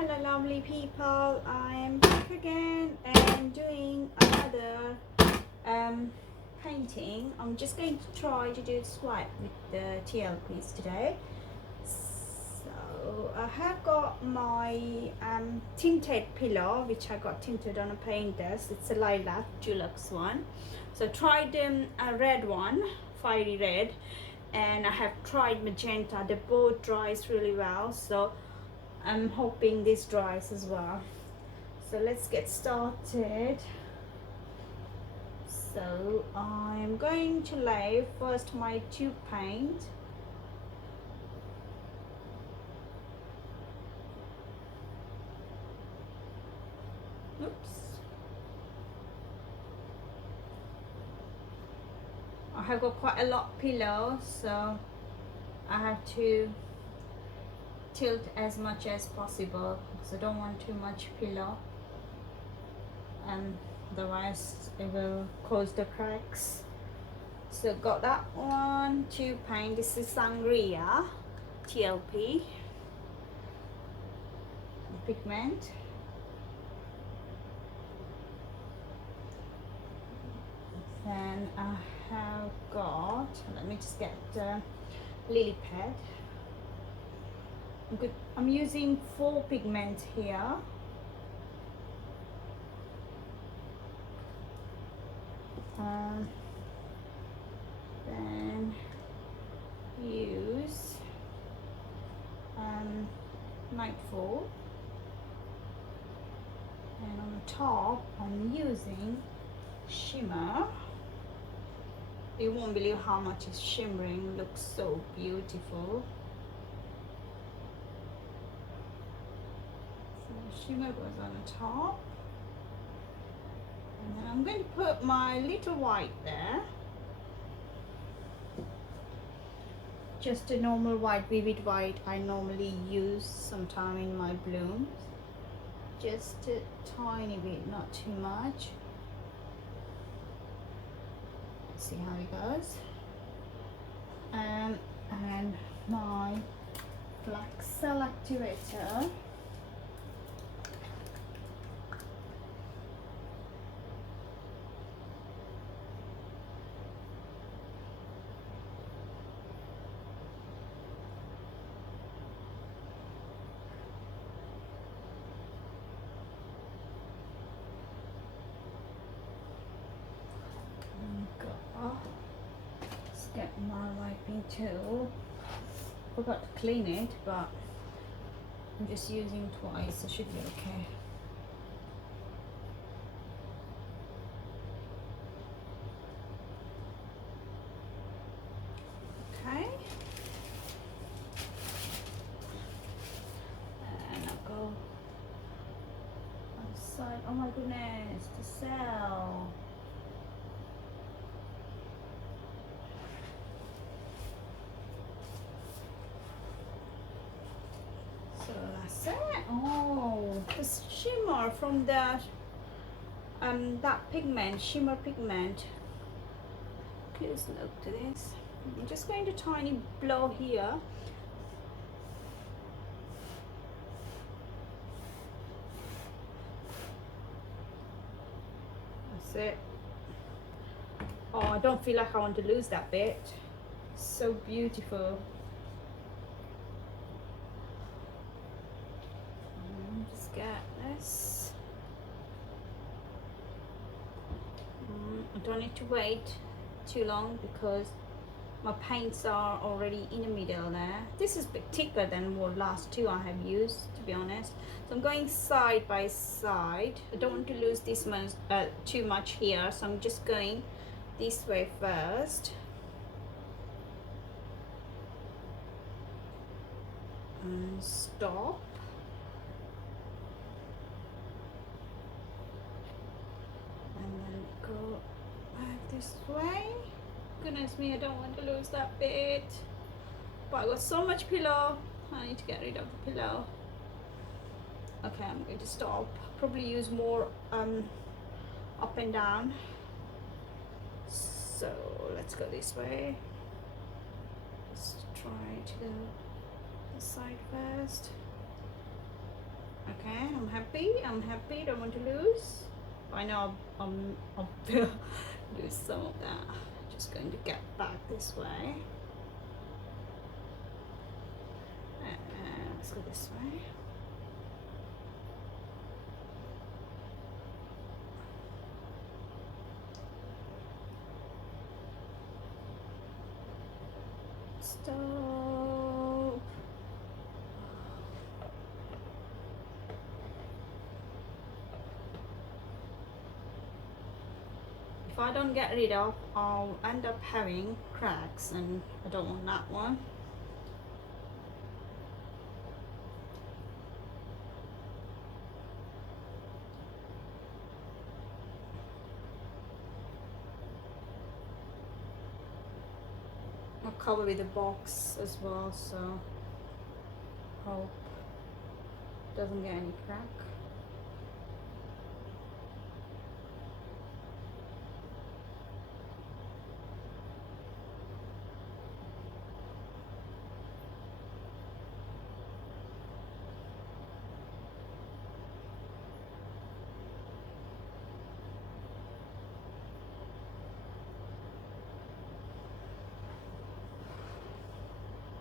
Hello lovely people, I am back again and doing another painting. I'm just going to try to do swipe with the TLPs today. So I have got my tinted pillow, which I got tinted on a paint test. It's a lilac Dulux one. So I tried a red one, fiery red, and I have tried magenta. They both dries really well, so I'm hoping this dries as well. So let's get started. So I'm going to lay first my tube paint. Oops. I have got quite a lot pillow, so I have to tilt as much as possible because I don't want too much pillow, and otherwise it will cause the cracks. So got that one, tube paint. This is Sangria TLP pigment. Then I have got, let me just get the Lillypad. I'm using 4 pigments here. Then use Nightfall, and on the top I'm using Shimmer. You won't believe how much is shimmering, looks so beautiful. So shimmer goes on the top, and then I'm going to put my little white there. Just a normal white, vivid white I normally use sometime in my blooms. Just a tiny bit, not too much. Let's see how it goes. And my black cell activator. Let's get my wiping tool. Forgot to clean it, but I'm just using twice, so it should be okay. Okay. And I'll go on the side. Oh my goodness, the cell. So that's it. Oh, the shimmer from that pigment, shimmer pigment. Close look to this. I'm just going to tiny blow here. That's it. Oh, I don't feel like I want to lose that bit. So beautiful. Just get this. I don't need to wait too long because my paints are already in the middle there. This is a bit thicker than what last two I have used, to be honest. So I'm going side by side. I don't want to lose this much too much here, so I'm just going this way first. And stop. And then go back this way. Goodness me, I don't want to lose that bit. But I got so much pillow, I need to get rid of the pillow. Okay, I'm going to stop. Probably use more up and down. So let's go this way. Let's try to go this side first. Okay, I'm happy, don't want to lose. I know I'll lose some of that. Just going to get back this way. Let's go this way. Stop. If I don't get rid of, I'll end up having cracks, and I don't want that one. I'll cover with a box as well, so hope doesn't get any crack.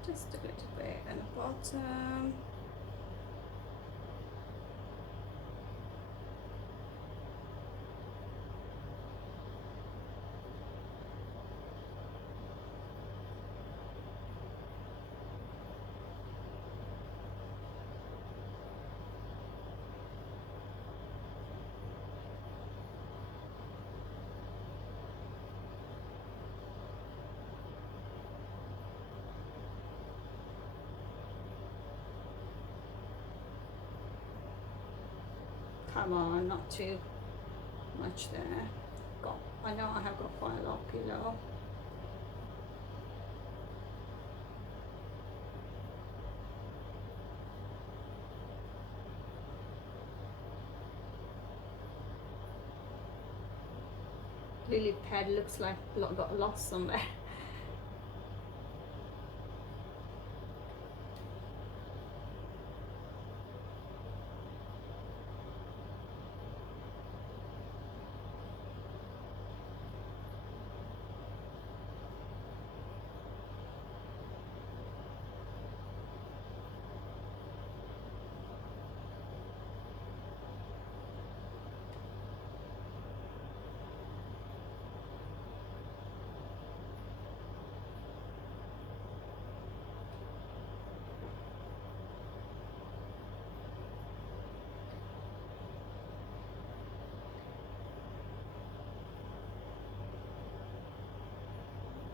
Just a little bit at the bottom. Come on, not too much there. I know I have got quite a lot of pillow. Lillypad looks like got lost somewhere.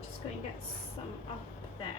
Just going to get some up there.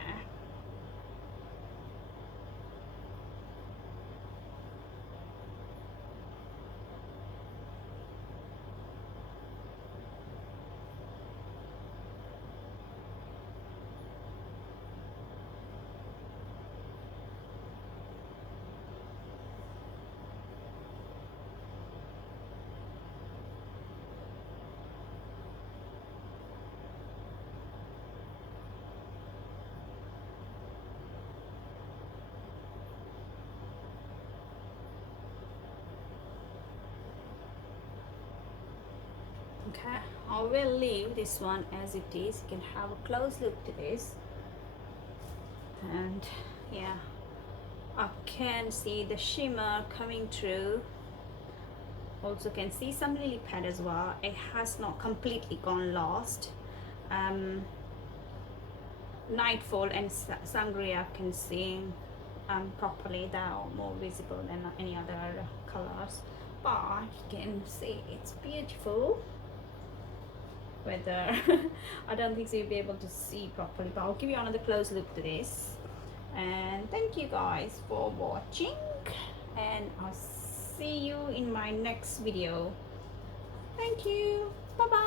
Okay, I will leave this one as it is. You can have a close look to this, and yeah, I can see the shimmer coming through. Also can see some lily pad as well. It has not completely gone lost. Nightfall and Sangria can see properly. They are more visible than any other colors, but you can see it's beautiful. Whether I don't think so you'll be able to see properly, but I'll give you another close look to this. And thank you guys for watching, and I'll see you in my next video. Thank you. Bye bye.